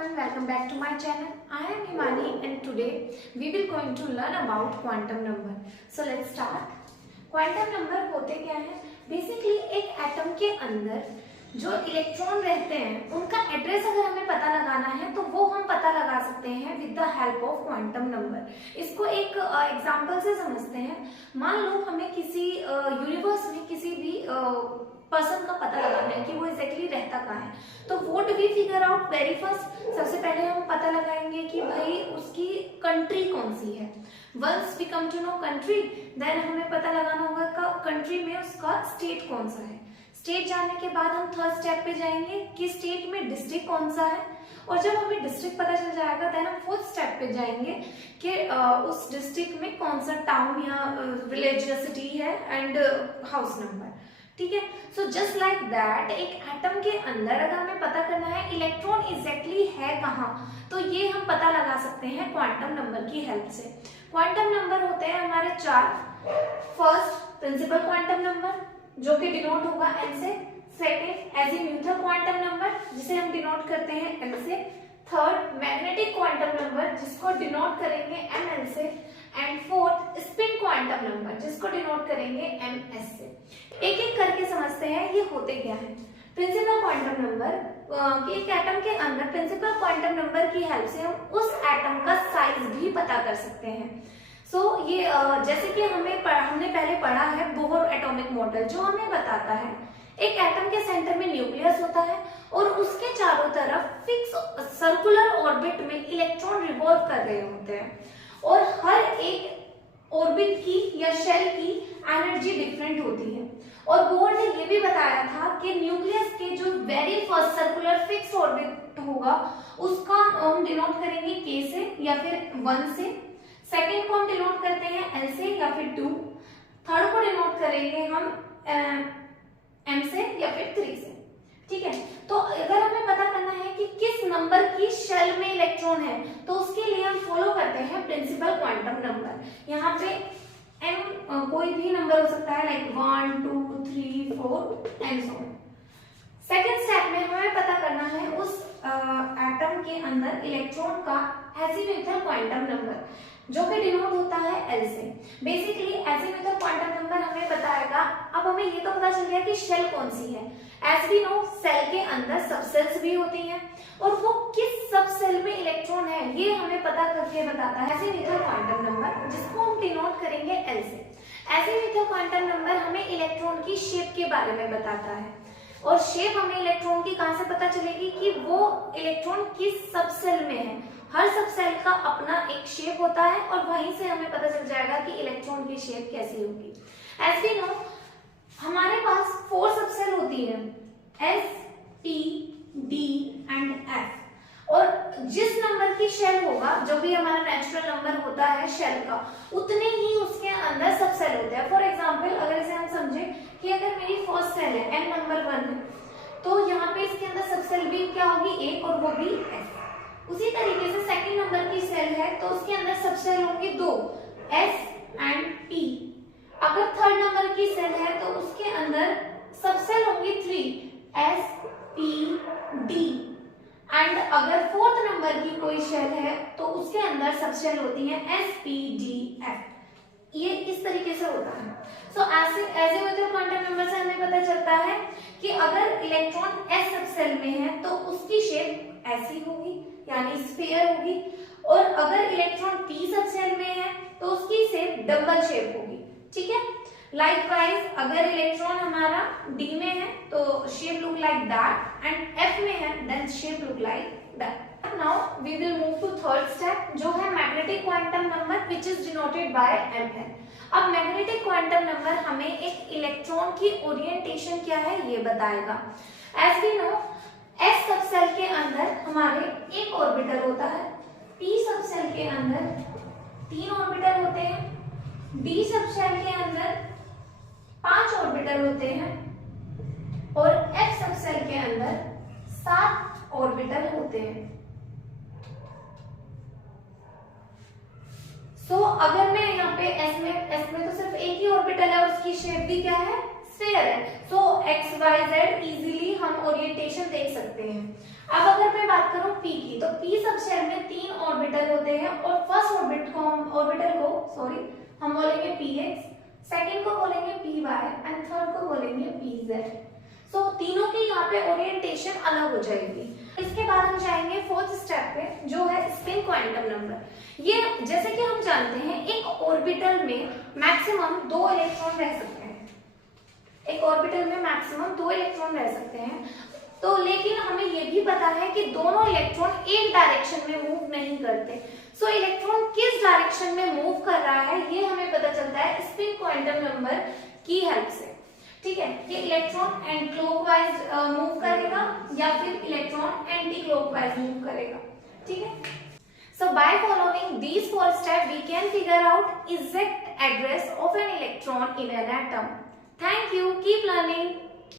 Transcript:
everyone, welcome back to my channel. I am Himani and today we will going to learn about quantum number. So let's start. Quantum number होते क्या हैं? Basically एक atom के अंदर जो electron रहते हैं उनका एड्रेस अगर हमें पता लगाना है तो वो हम पता लगा सकते हैं with the help of quantum number. इसको एक एग्जांपल से समझते हैं। मान लो हमें किसी यूनिवर्स में किसी भी पर्सन का पता लगाना है कि वो एग्जैक्टली रहता कहाँ है, तो what we figure out very first, सबसे पहले हम पता लगाएंगे कि भाई उसकी कंट्री कौन सी है। Once we come to know country, then हमें पता लगाना होगा कंट्री में उसका स्टेट कौन सा है। स्टेट जानने के बाद हम थर्ड स्टेप पे जाएंगे कि स्टेट में डिस्ट्रिक्ट कौन सा है, और जब हमें डिस्ट्रिक्ट पता चल जाएगा देन हम फोर्थ स्टेप पे जाएंगे कि उस डिस्ट्रिक्ट में कौन सा टाउन या विलेज या सिटी है एंड हाउस नंबर। ठीक है, सो जस्ट लाइक दैट एक एटम के अंदर अगर हमें पता करना है इलेक्ट्रॉन एग्जैक्टली है कहाँ, तो ये हम पता लगा सकते हैं क्वांटम नंबर की हेल्प से। क्वांटम नंबर होते हैं हमारे चार। फर्स्ट प्रिंसिपल क्वांटम नंबर जो कि डिनोट होगा एन से। सेकेंड एजीम्यूथल क्वांटम नंबर जिसे हम डिनोट करते हैं एम से। थर्ड मैग्नेटिक क्वांटम नंबर जिसको डिनोट करेंगे एम एल से। And fourth spin quantum number जिसको डिनोट करेंगे एम एस से। एक एक करके समझते हैं ये होते क्या है। प्रिंसिपल क्वांटम नंबर, एक एटम के अंदर प्रिंसिपल क्वांटम नंबर की हेल्प से हम उस एटम का साइज भी पता कर सकते हैं। ये जैसे कि हमने पहले पढ़ा है बोहर एटॉमिक मॉडल, जो हमें बताता है एक एटम के सेंटर में न्यूक्लियस होता है और उसके चारों तरफ फिक्स सर्कुलर ऑर्बिट में इलेक्ट्रॉन रिवॉल्व कर रहे होते हैं, और हर एक ऑर्बिट की या शेल की एनर्जी डिफरेंट होती है। और बोहर ने ये भी बताया था कि न्यूक्लियस के जो very first circular fix orbit होगा उसका हम डिनोट करेंगे के से या फिर 1 से। सेकेंड को हम डिनोट करते हैं एल से या फिर 2। थर्ड को डिनोट करेंगे हम एम से या फिर 3 से। ठीक है, तो अगर हमें पता करना है कि किस नंबर की शेल में इलेक्ट्रॉन है तो उसके लिए हम फॉलो करते हैं प्रिंसिपल क्वांटम नंबर। यहाँ पे एम कोई भी नंबर हो सकता है like 1 2 3 4 and so on. Second step में हमें पता करना है उस एटम के अंदर इलेक्ट्रॉन का एजीम्यूथल क्वांटम नंबर जो कि डिनोट होता है एल से। बेसिकली एजीम्यूथल क्वांटम नंबर हमें बताएगा। अब हमें ये तो पता चल गया कि शेल कौन सी है। एज वी नो सेल के अंदर सबसेल्स भी होती हैं और वो किस सब सेल में इलेक्ट्रॉन है ये हमें पता करके बताता है एजीम्यूथल क्वांटम नंबर, जिसको हम डिनोट करेंगे एल से। एजीम्यूथल क्वांटम नंबर हमें इलेक्ट्रॉन की शेप के बारे में बताता है, और शेप हमें इलेक्ट्रॉन की कहां से पता चलेगी कि वो इलेक्ट्रॉन किस सब सेल में है। हर सब सेल का अपना एक शेप होता है और वहीं से हमें पता चल जाएगा कि इलेक्ट्रॉन की शेप कैसी होगी। एज वी नो हमारे पास 4 सब सेल होती है, S P D and F, और जिस नंबर की शेल होगा जो भी हमारा नेचुरल नंबर होता है शेल का, उतने ही उसके अंदर सब सेल होते हैं। फॉर एग्जाम्पल अगर इसे हम समझे कि अगर मेरी फर्स्ट सेल है एन नंबर 1 है तो यहाँ पे इसके अंदर सब सेल भी क्या होगी एक, और वो भी एस। उसी तरीके से सेकंड नंबर की सेल है तो उसके अंदर सब सेल होंगे 2, एस एंड पी। अगर थर्ड नंबर की सेल है तो उसके अंदर सब सेल होंगे 3, एस पी डी। एंड अगर फोर्थ नंबर की कोई शेल है तो उसके अंदर सब सेल होती है एस पी डी एफ। ये इस तरीके से होता है। सो एजीम्यूथल क्वांटम नंबर से हमें पता चलता है कि अगर इलेक्ट्रॉन एस सब सेल में है तो उसकी शेप ऐसी होगी यानी स्फीयर होगी, और अगर इलेक्ट्रॉन पी सब सेल में है तो उसकी शेप डबल शेप होगी। ठीक है, लाइकवाइज अगर इलेक्ट्रॉन हमारा डी में है तो shape look like that, and F में है then shape look like that. Now we will move to third step जो है magnetic quantum number which is denoted by Mn। अब मैग्नेटिक क्वांटम नंबर हमें एक इलेक्ट्रॉन की ओरिएंटेशन क्या है ये बताएगा। As we know S सब सेल के अंदर हमारे एक ऑर्बिटल होता है, P सब सेल के अंदर 3 ऑर्बिटल होते हैं, D सब सेल के अंदर 5 ऑर्बिटल होते हैं, और F सब सेल के अंदर 7 ऑर्बिटल होते हैं। अगर मैं यहाँ पे S में तो सिर्फ एक ही ऑर्बिटल है और उसकी शेप भी क्या है, स्फीयर है। एक्स वाई जेड इजीली हम ओरिएंटेशन देख सकते हैं। अब अगर मैं बात बात करूं पी की, तो पी सब शेल में 3 ऑर्बिटल होते हैं और फर्स्ट ऑर्बिटल को हम बोलेंगे px, सेकंड को बोलेंगे py एंड थर्ड को बोलेंगे pz। सो तीनों की यहाँ पे ओरिएंटेशन अलग हो जाएगी। इसके बाद हम जाएंगे फोर्थ स्टेप पे, जो है स्पिन क्वांटम नंबर। ये जैसे कि हम जानते हैं एक ऑर्बिटल में मैक्सिमम 2 इलेक्ट्रॉन रह सकते हैं, एक ऑर्बिटल में मैक्सिमम 2 इलेक्ट्रॉन रह सकते हैं। तो लेकिन हमें ये भी पता है कि दोनों इलेक्ट्रॉन एक डायरेक्शन में मूव नहीं करते। सो इलेक्ट्रॉन किस डायरेक्शन में मूव कर रहा है ये हमें पता चलता है स्पिन क्वांटम नंबर की हेल्प से। ठीक है, कि इलेक्ट्रॉन एंड क्लॉकवाइज मूव करेगा या फिर इलेक्ट्रॉन एंटी क्लॉकवाइज मूव करेगा। ठीक है, so by following these 4 step we can figure out exact address of an electron in an atom. Thank you, keep learning.